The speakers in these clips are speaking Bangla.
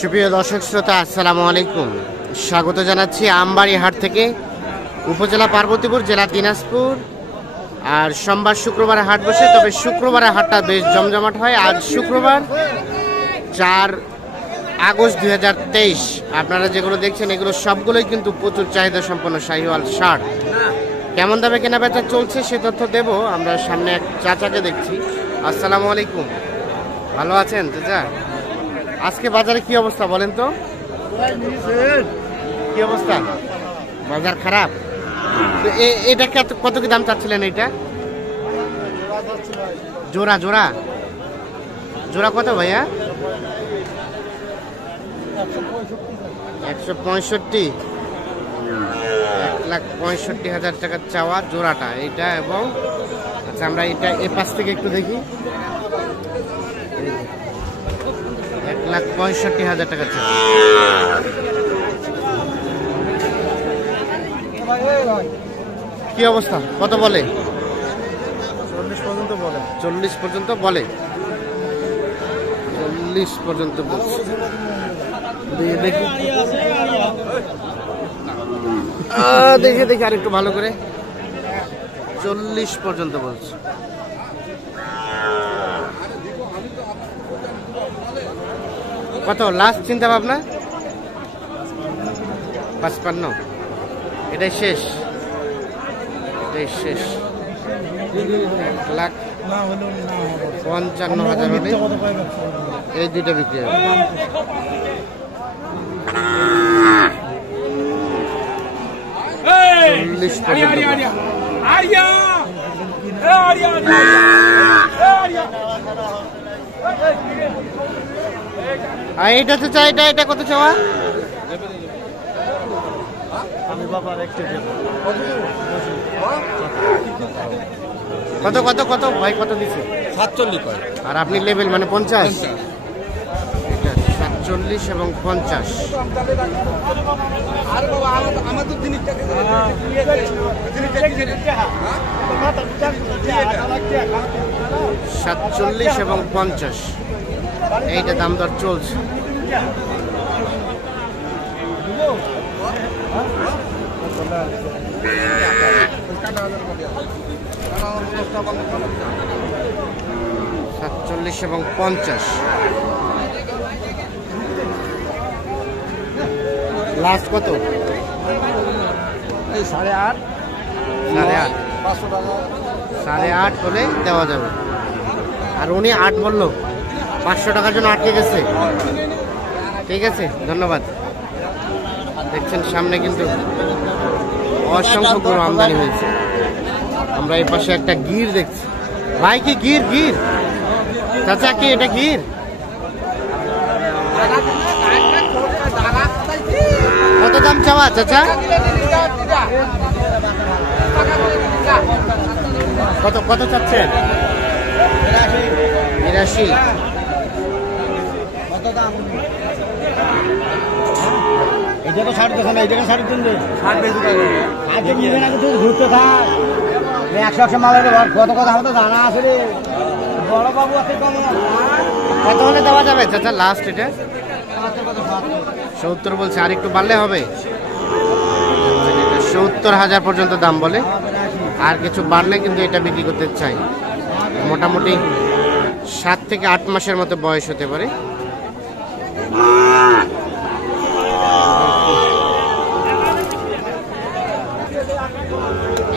সুপ্রিয় দর্শক শ্রোতা, আসসালামু আলাইকুম। স্বাগত জানাচ্ছি আমবাড়ি হাট থেকে, উপজেলা পার্বতীপুর, জেলা দিনাজপুর। আর সোমবার শুক্রবারে হাট বসে, তবে শুক্রবারে হাটটা বেশ জমজমাট হয়। আজ শুক্রবার 4 আগস্ট 2023। আপনারা যেগুলো দেখছেন এগুলো সবগুলোই কিন্তু প্রচুর চাহিদা সম্পন্ন শাহিওয়াল ষাঁড়। কেমন দামে কেনা বেচা চলছে সে তথ্য দেব। আমরা সামনে এক চাচাকে দেখছি। আসসালামু আলাইকুম, ভালো আছেন চাচা? আজকে বাজারে কি অবস্থা বলেন তো? কি অবস্থা? বাজার খারাপ। এটা কত কি দাম চাচ্ছিলেন? এটা জোড়া জোড়া জোড়া কত ভাইয়া? 165। 1,65,000 টাকা চাওয়া জোড়াটা এইটা। এবং আচ্ছা, আমরা এটা এ পাশ থেকে একটু দেখি। 1,65,000 টাকা চাওয়া। কি অবস্থা? কত বলে? 40 পর্যন্ত বলে। 40 পর্যন্ত বলে। 40 পর্যন্ত বলছে। দেখি দেখে দেখি আর একটু ভালো করে। 40 পর্যন্ত বলছে। কত লাস্ট চিন্তা ভাবনা? 55। এটাই শেষ, এটাই শেষ। 1,55,000 হলে এই দুইটা বিক্রি হবে। আর এইটা তো চাই, এটা কত চাওয়া? কত কত কত ভাই, কত দিচ্ছে? 47। আর আপনি লেভেল মানে 50। 47 এবং 50। 47 এবং 50 এইটা দাম দর চলছে। এবং 50 লাস্ট কত? 8.5। 8.5। 8.5 হলে দেওয়া যাবে। আর উনি 8 বললো, 500 টাকার জন্য আটকে গেছে। ঠিক আছে, ধন্যবাদ। দেখছেন সামনে কিন্তু অসংখ্য গরু আমদানি হয়েছে। আমরা এই পাশে একটা গির দেখছি। ভাই কি গির? গির চাচা, কি এটা গির? কত দাম চাওয়া চাচা? কত কত চাচ্ছেন? 82। এটা তো 60 দেখো না, এটা 60 দিন দে। 60 বেশি টাকা। আজকে নিবে না, তুই ঘুরতে থাক। 100 মালের কত কথা আমাদের জানা আছে রে। বড় বাবু আছে কম। কত হলে দেওয়া যাবে চাচা লাস্ট? এটা 70 বলছে, আর একটু বাড়লে হবে। 70,000 পর্যন্ত দাম বলে, আর কিছু বাড়লে কিন্তু এটা বিক্রি করতে চাই। মোটামুটি 7 থেকে 8 মাসের মতো বয়স হতে পারে।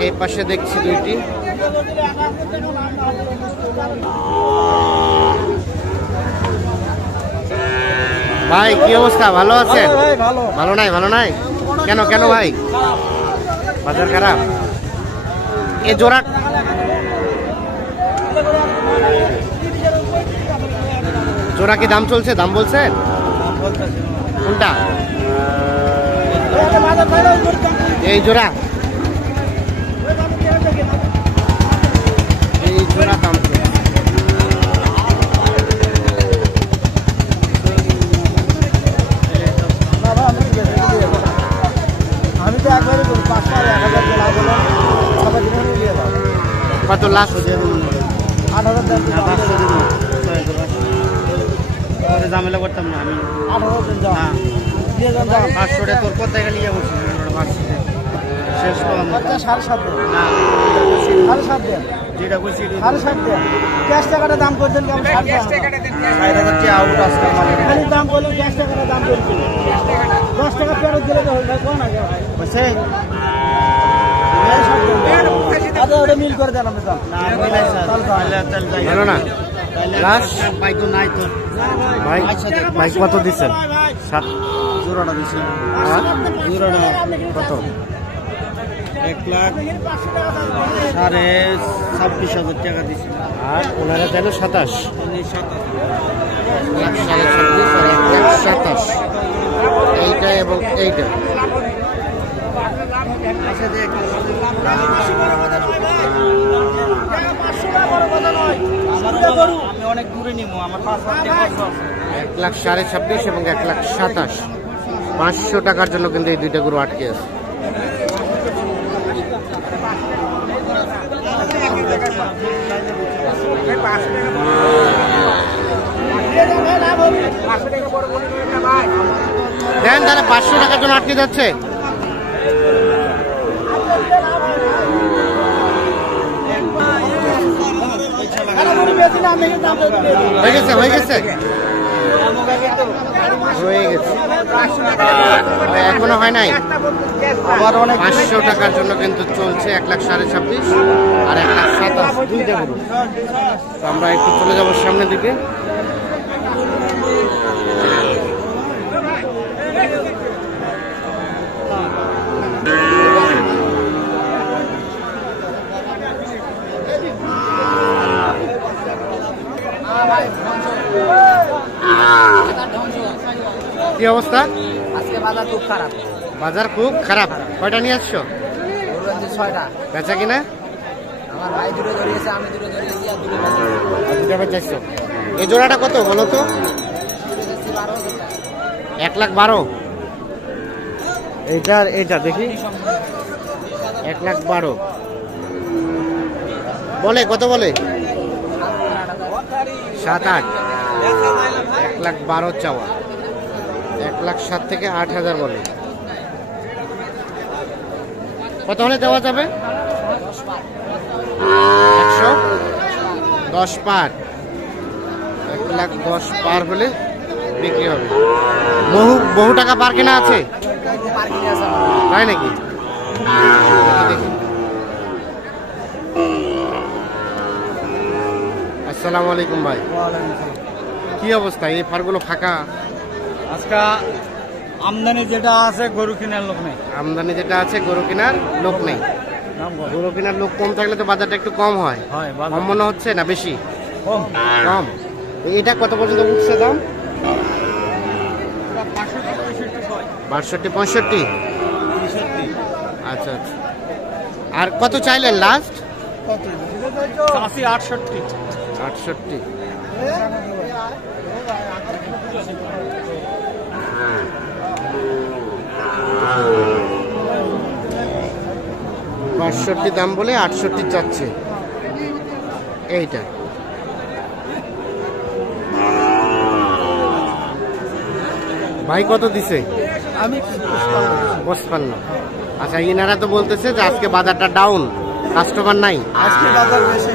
এই পাশে দেখছি দুইটি। ভাই কি অবস্থা? ভালো আছেন? ভালো নাই? ভালো নাই কেন? কেন ভাই বাজার খারাপ? এ জোড়া জোড়া কি দাম চলছে? দাম বলছেন কোনটা? এই জোড়া, এই জোড়া দাম চলছে। আমি তো একবারে 500 আর 1000 কত লাস্ট? 8,000 টাকা। ঝামেলা করতাম না আমি 18 দিন যাও হ্যাঁ দিয়ে যান 500 টাকা তোর কোথায় গেলি বলছিস শেষ তো আচ্ছা 7.5 দেন না 7.5 দেন যেটা কইছি 7.5 দেন ক্যাশ টাকাটা দাম করছেন কেমন 7.5 টাকাটা দেন 4000 টাকা আউট আজকাল মানে খালি দাম বলে ক্যাশ টাকাটা দাম করছেন 10 টাকা ফেরত দিলে তো হল ভাই কোন আগে ভাই বুঝছে আচ্ছা ওটা মিল করে দেন আমরা না মিলাই স্যার চল যাই হলো না লাস্ট ভাই তো নাই তো ভাই ভাই কত দিচ্ছেন 7 জোড়াটা দিছি জোড়াটা কত 1,26,000 টাকা দিছি আর ওনারা দেন 27 1,27,000 এইটা এবং এইটা আমি অনেক দূরে নিব আমার 1,26,000 এবং 1,27,000 500 টাকার জন্য কিন্তু এই দুইটা গরু আটকে আছে। দেন তাহলে 500 টাকার জন্য আটকে যাচ্ছে। হয়ে গেছে হয়ে গেছে হয়ে গেছে এখনো হয় নাই। 500 টাকার জন্য কিন্তু চলছে 1,26,000 আর 1,27,000 দুইটা গরু। তো আমরা একটু চলে যাবো সামনের দিকে। কি অবস্থা? আজকে বাজার খুব খারাপ। বাজার খুব খারাপ। কয়টা নিয়ে আসছো? 6টা। বেচা কিনা? আমার ভাই দূরে ধরিয়েছে, আমি দূরে ধরিয়েছি আর দূরে দুটা বেচাইছো। এই জোড়াটা কত বলো তো? 1,12,000। এইটার এইটা দেখি 1,12,000 বলে। কত বলে? 7-8। 1,12,000 চাওয়া। 1,07,000 থেকে 8,000 বলে। কত হলে দেওয়া যাবে? 110 পার। 1,10,000 পার হলে বিক্রি হবে। বহু টাকা পার কেনা আছে তাই নাকি? দেখি। আসসালামু আলাইকুম ভাই। কি অবস্থা? এই ফারগুলো ফাঁকা। আজকে আমদানি যেটা আছে গরু কেনার লোক নেই। আমদানি যেটা আছে গরু কেনার লোক নেই। গরু কেনার লোক কম থাকলে তো বাজারটা একটু কম হয়। কম মনে হচ্ছে না বেশি? কম। এটা কত পর্যন্ত উঠছে দাম? 62-65। আচ্ছা আচ্ছা। আর কত চাইলেন লাস্ট? 68। বাষট্টি দাম বলে 68 চাচ্ছে এইটা। ভাই কত দিছে? আমি 55। আচ্ছা, ইনারা তো বলতেছে যে আজকে বাজারটা ডাউন, কাস্টমার নাই। আজকে বাজার বেশি।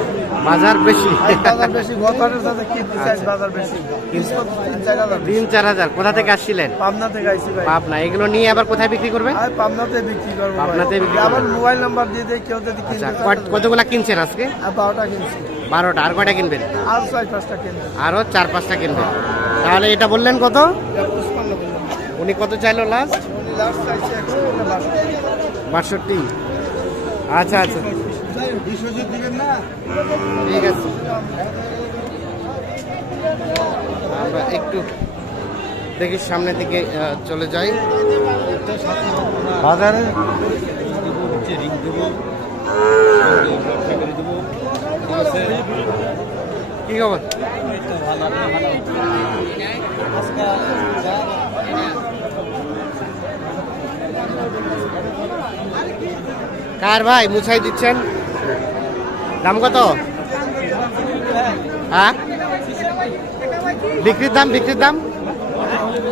বাজার বেশি। বাজার বেশি। গতবারের সাথে কি দিছে বাজার বেশি। 3-4 হাজার। কোথা থেকে আসছিলেন? পাবনা থেকে আইছি ভাই। পাবনা। এগুলো নিয়ে আবার কোথায় বিক্রি করবেন? আর পাবনাতে বিক্রি করব। পাবনাতে বিক্রি করবেন। আবার মোবাইল নাম্বার দিয়ে দেই, কেউ যদি কিনতে আচ্ছা, চায়। কতগুলা কিনছেন আজকে? 12টা কিনছি। 12টা। আর কয়টা কিনবেন? আর 4-5টা কিনবো। আরো 4-5টা কিনবেন। তাহলে এটা বললেন কত? 55 বললাম। উনি কত চাইলো লাস্ট? উনি লাস্ট চাইছে 62। আচ্ছা আচ্ছা, 20 দিবেন না? ঠিক আছে। আমরা একটু দেখি সামনের দিকে চলে যাই। বাজারে কি খবর? কার ভাই মুছাই দিচ্ছেন? দাম কত? হ্যাঁ, বিক্রির দাম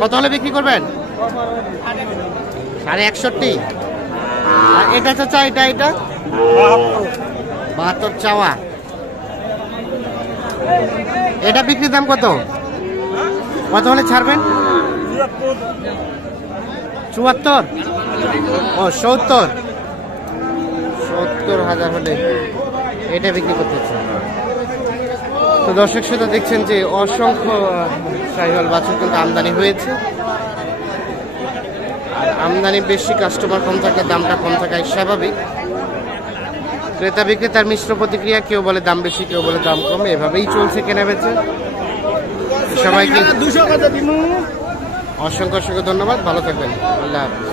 কত হলে বিক্রি করবেন? 61.5। আর এটা চাচা, এটা 72 চাওয়া। এটা বিক্রির দাম কত হলে ছাড়বেন? 74। ও 70,000 হলে এটা বিক্রি করতেছে। তো দর্শক শ্রোতা দেখছেন যে অসংখ্য শাহিওয়াল বাছুর কিন্তু আমদানি হয়েছে। আর আমদানি বেশি, কাস্টমার কম থাকলে দামটা কম থাকাই স্বাভাবিক। ক্রেতা বিক্রেতার মিশ্র প্রতিক্রিয়া, কেউ বলে দাম বেশি, কেউ বলে দাম কম, এভাবেই চলছে কেনা বেচে। সবাইকে অসংখ্য ধন্যবাদ, ভালো থাকবেন, আল্লাহ হাফেজ।